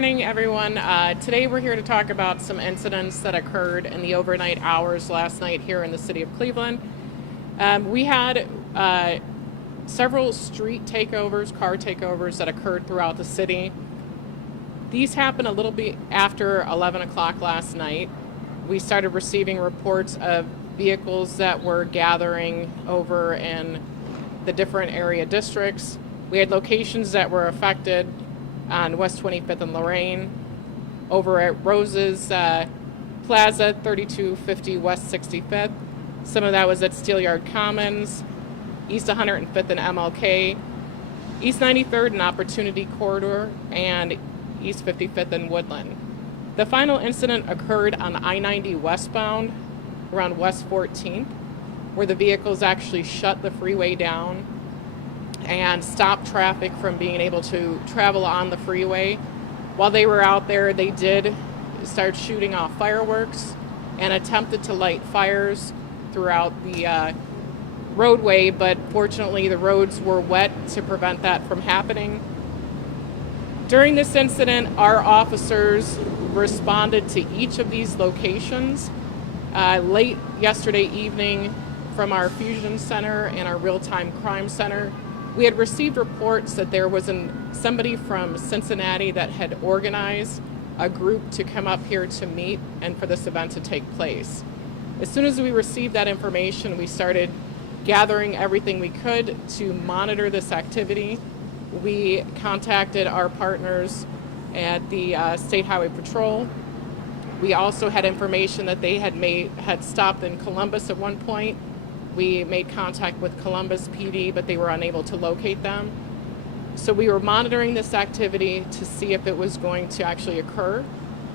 morning, everyone. Today we're here to talk about some incidents that occurred in the overnight hours last night here in the city of Cleveland. We had several street takeovers, car takeovers that occurred throughout the city. These happened a little bit after 11 o'clock last night. We started receiving reports of vehicles that were gathering over in the different area districts. We had locations that were affected on West 25th and Lorraine, over at Rose's Plaza, 3250 West 65th. Some of that was at Steelyard Commons, East 105th and MLK, East 93rd and Opportunity Corridor, and East 55th and Woodland. The final incident occurred on I-90 westbound around West 14th, where the vehicles actually shut the freeway down and stopped traffic from being able to travel on the freeway. While they were out there, they did start shooting off fireworks and attempted to light fires throughout the roadway, but fortunately the roads were wet to prevent that from happening. During this incident, our officers responded to each of these locations. Late yesterday evening from our Fusion Center and our Real-Time Crime Center, we had received reports that there was somebody from Cincinnati that had organized a group to come up here to meet and for this event to take place. As soon as we received that information, we started gathering everything we could to monitor this activity. We contacted our partners at the State Highway Patrol. We also had information that they had stopped in Columbus at one point. We made contact with Columbus PD, but they were unable to locate them. So we were monitoring this activity to see if it was going to actually occur.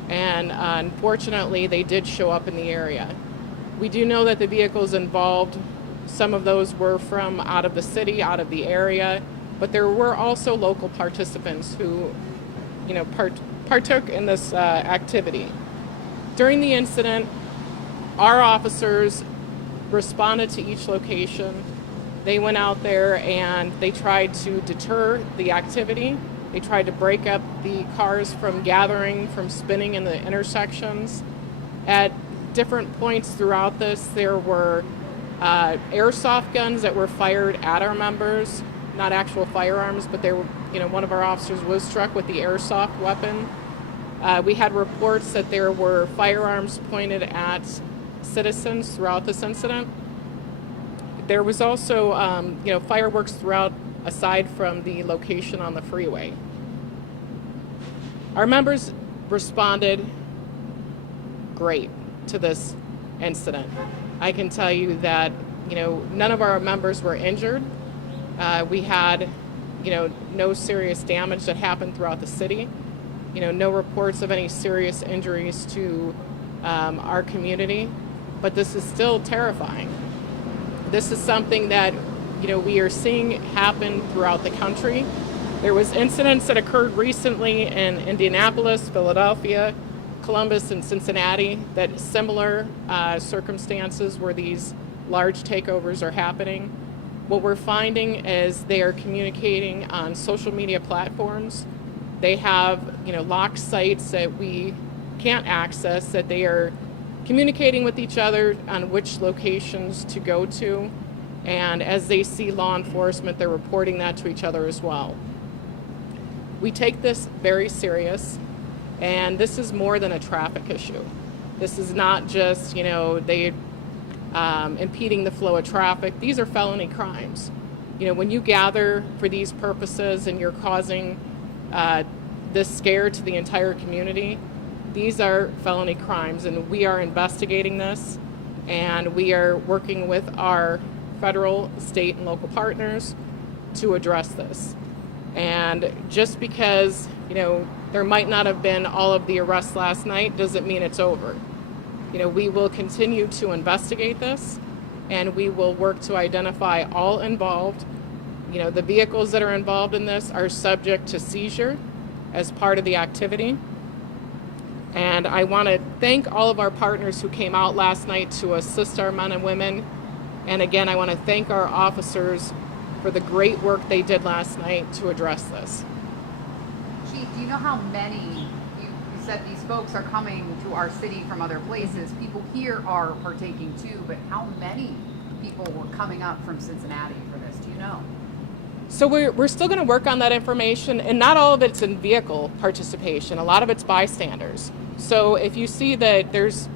And unfortunately, they did show up in the area. We do know that the vehicles involved, some of those were from out of the city, out of the area, but there were also local participants who, partook in this activity. During the incident, our officers responded to each location. They went out there and they tried to deter the activity. They tried to break up the cars from gathering, from spinning in the intersections. At different points throughout this, there were airsoft guns that were fired at our members, not actual firearms, but they were, one of our officers was struck with the airsoft weapon. We had reports that there were firearms pointed at citizens throughout this incident. There was also, fireworks throughout, aside from the location on the freeway. Our members responded great to this incident. I can tell you that, none of our members were injured. We had, no serious damage that happened throughout the city. No reports of any serious injuries to our community. But this is still terrifying. This is something that, we are seeing happen throughout the country. There was incidents that occurred recently in Indianapolis, Philadelphia, Columbus, and Cincinnati that similar circumstances where these large takeovers are happening. What we're finding is they are communicating on social media platforms. They have, locked sites that we can't access, that they are communicating with each other on which locations to go to, and as they see law enforcement, they're reporting that to each other as well. We take this very serious, and this is more than a traffic issue. This is not just, they impeding the flow of traffic. These are felony crimes. When you gather for these purposes and you're causing this scare to the entire community, these are felony crimes, and we are investigating this, and we are working with our federal, state, and local partners to address this. And just because, there might not have been all of the arrests last night doesn't mean it's over. We will continue to investigate this, and we will work to identify all involved. The vehicles that are involved in this are subject to seizure as part of the activity. And I want to thank all of our partners who came out last night to assist our men and women. And again, I want to thank our officers for the great work they did last night to address this. Chief, Do you know how many, you said these folks are coming to our city from other places. People here are partaking too, but how many people were coming up from Cincinnati for this? Do you know? So we're still going to work on that information, and not all of it's in vehicle participation. A lot of it's bystanders. So if you see that there's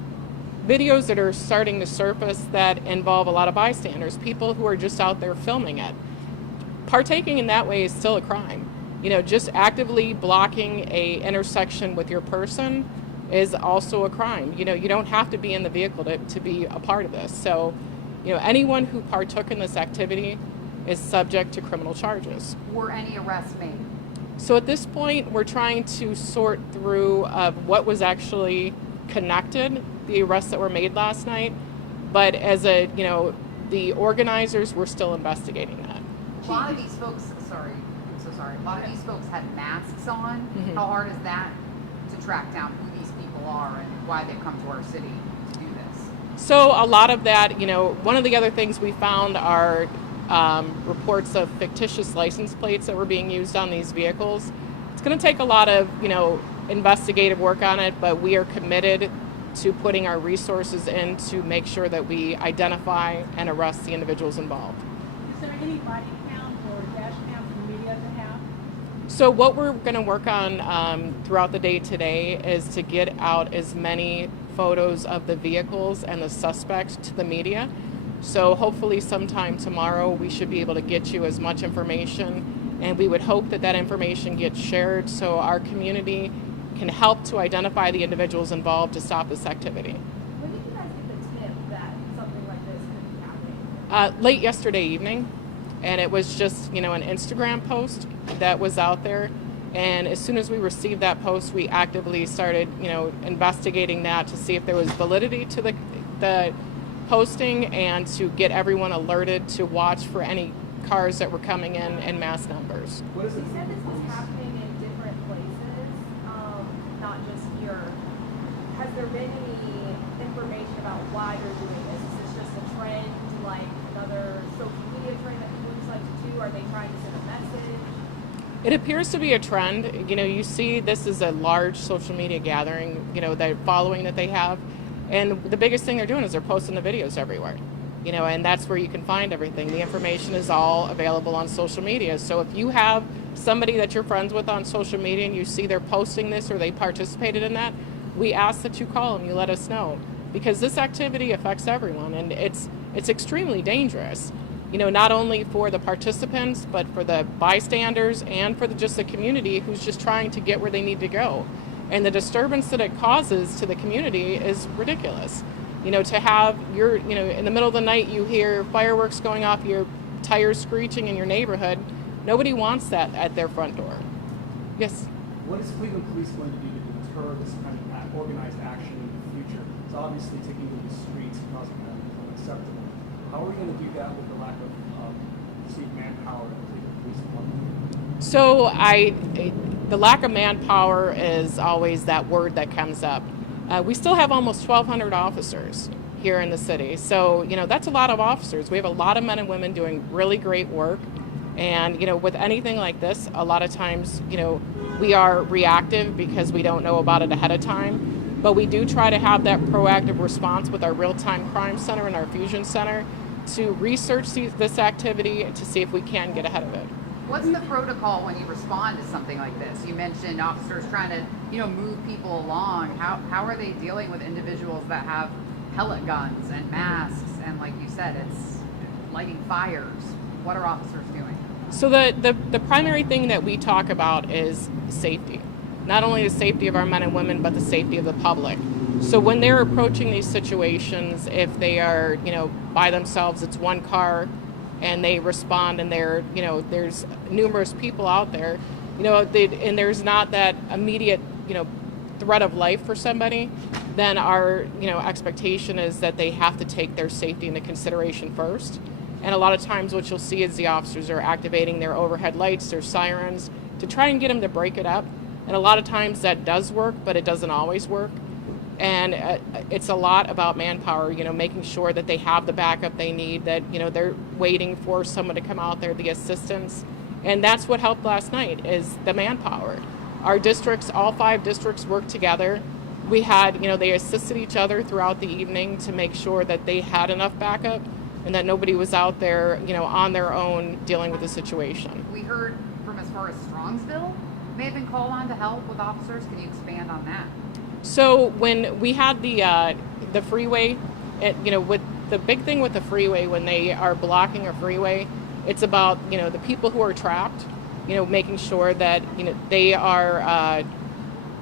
videos that are starting to surface that involve a lot of bystanders, people who are just out there filming it, partaking in that way is still a crime. Just actively blocking a intersection with your person is also a crime. You don't have to be in the vehicle to be a part of this. So, anyone who partook in this activity is subject to criminal charges. Were any arrests made? So at this point, we're trying to sort through what was actually connected, the arrests that were made last night. But as the organizers were still investigating that. A lot of these folks, I'm so sorry. A lot of these folks had masks on. Mm-hmm. How hard is that to track down who these people are and why they've come to our city to do this? So a lot of that, one of the other things we found are reports of fictitious license plates that were being used on these vehicles. It's going to take a lot of, investigative work on it, but we are committed to putting our resources in to make sure that we identify and arrest the individuals involved. Is there any body cam or dash cam for the media to have? So what we're going to work on throughout the day today is to get out as many photos of the vehicles and the suspects to the media. So hopefully sometime tomorrow we should be able to get you as much information, and we would hope that information gets shared so our community can help to identify the individuals involved to stop this activity. When did you guys get the tip that something like this could be happening? Late yesterday evening, and it was just an Instagram post that was out there. And as soon as we received that post, we actively started investigating that to see if there was validity to the posting and to get everyone alerted to watch for any cars that were coming in mass numbers. You said this was happening in different places, not just here. Has there been any information about why they're doing this? Is this just a trend, like another social media trend that people just like to do? Are they trying to send a message? It appears to be a trend. You see this is a large social media gathering, the following that they have. And the biggest thing they're doing is they're posting the videos everywhere, and that's where you can find everything. The information is all available on social media. So if you have somebody that you're friends with on social media and you see they're posting this or they participated in that, we ask that you call and you let us know, because this activity affects everyone, and it's extremely dangerous, not only for the participants, but for the bystanders and for just the community who's just trying to get where they need to go. And the disturbance that it causes to the community is ridiculous. To have in the middle of the night, you hear fireworks going off, your tires screeching in your neighborhood. Nobody wants that at their front door. Yes? What is Cleveland Police going to do to deter this kind of organized action in the future? It's obviously taking to the streets, causing that unacceptable. How are we going to do that with the lack of perceived manpower at the Cleveland Police Department? So the lack of manpower is always that word that comes up. We still have almost 1,200 officers here in the city. So, that's a lot of officers. We have a lot of men and women doing really great work. And, with anything like this, a lot of times, we are reactive because we don't know about it ahead of time. But we do try to have that proactive response with our real-time crime center and our fusion center to research this activity to see if we can get ahead of it. What's the protocol when you respond to something like this? You mentioned officers trying to, move people along. How are they dealing with individuals that have pellet guns and masks? And like you said, it's lighting fires. What are officers doing? So the primary thing that we talk about is safety. Not only the safety of our men and women, but the safety of the public. So when they're approaching these situations, if they are, by themselves, it's one car, and they respond, and there's numerous people out there, and there's not that immediate, threat of life for somebody, then our, expectation is that they have to take their safety into consideration first. And a lot of times what you'll see is the officers are activating their overhead lights, their sirens, to try and get them to break it up. And a lot of times that does work, but it doesn't always work. And it's a lot about manpower, making sure that they have the backup they need, that, they're waiting for someone to come out there, the assistance. And that's what helped last night, is the manpower. Our districts, all 5 districts, worked together. We had, they assisted each other throughout the evening to make sure that they had enough backup and that nobody was out there, on their own dealing with the situation. We heard from as far as Strongsville may have been called on to help with officers. Can you expand on that? So when we had the freeway, with the big thing with the freeway, when they are blocking a freeway, it's about the people who are trapped, making sure that they are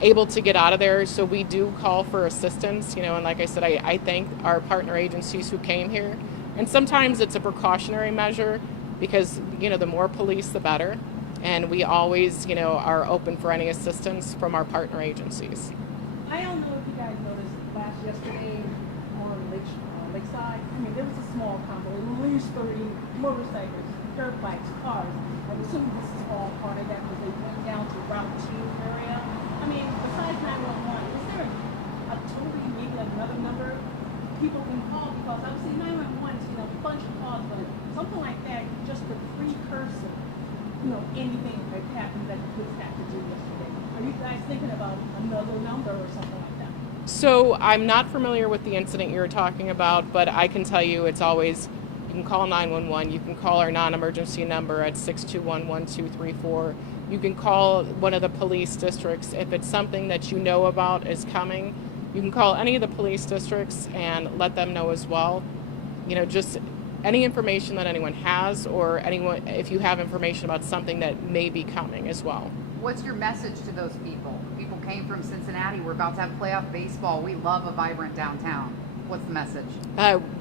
able to get out of there. So we do call for assistance, and like I said, I thank our partner agencies who came here. And sometimes it's a precautionary measure because the more police, the better. And we always, are open for any assistance from our partner agencies. I don't know if you guys noticed yesterday on Lakeside. I mean, there was a small convoy, at least 30 motorcycles, dirt bikes, cars. I'm assuming this is all part of that because they went down to Route 2 area. I mean, besides 911, is there a totally, maybe another number people can call? Because obviously 911 is, a bunch of calls, but something like that, just the precursor, anything that happened that the police had to do yesterday. Are you guys thinking about another number or something like that? So I'm not familiar with the incident you're talking about, but I can tell you it's always, you can call 911, you can call our non-emergency number at 621-1234. You can call one of the police districts if it's something that you know about is coming. You can call any of the police districts and let them know as well. Just any information that anyone has, or anyone, if you have information about something that may be coming as well. What's your message to those people? People came from Cincinnati. We're about to have playoff baseball. We love a vibrant downtown. What's the message?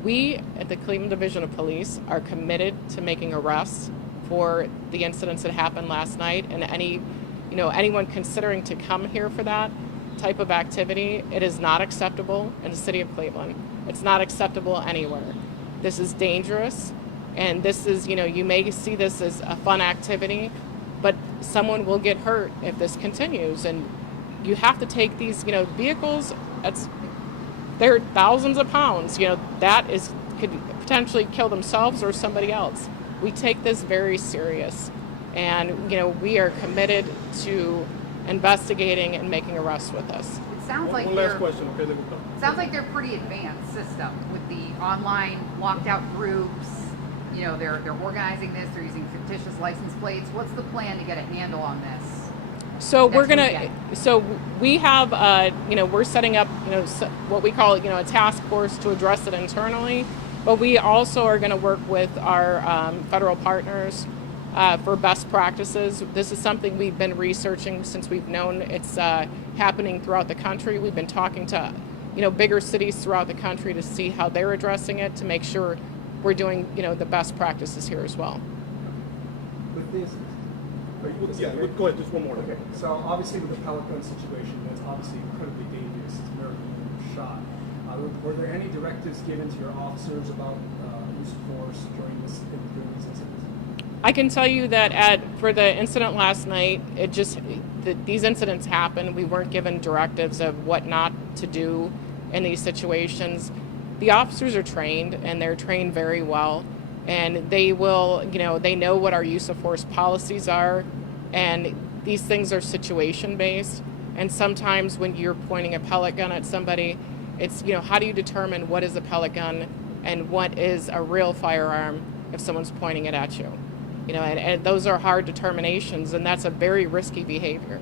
We at the Cleveland Division of Police are committed to making arrests for the incidents that happened last night, and anyone considering to come here for that type of activity. It is not acceptable in the city of Cleveland. It's not acceptable anywhere. This is dangerous, and this is, you may see this as a fun activity, but someone will get hurt if this continues. And you have to take these, vehicles, they're thousands of pounds, that could potentially kill themselves or somebody else. We take this very serious, and, we are committed to investigating and making arrests with us. It sounds like One last question, okay? Then we'll go. Sounds like they're pretty advanced system with the online locked out groups. They're organizing this. They're using fictitious license plates. What's the plan to get a handle on this? So we have, we're setting up, what we call, a task force to address it internally, but we also are going to work with our federal partners for best practices. This is something we've been researching since we've known it's happening throughout the country. We've been talking to, bigger cities throughout the country to see how they're addressing it, to make sure we're doing, the best practices here as well. With this, Yeah, go ahead, just one more. okay. So obviously with the pellet gun situation, that's obviously incredibly dangerous. It's a miracle you were shot. Were there any directives given to your officers about use of force during these incidents? I can tell you that for the incident last night, these incidents happened. We weren't given directives of what not to do in these situations. The officers are trained, and they're trained very well, and they will, they know what our use of force policies are, and these things are situation based. And sometimes when you're pointing a pellet gun at somebody, it's, how do you determine what is a pellet gun and what is a real firearm if someone's pointing it at you? And those are hard determinations, and that's a very risky behavior.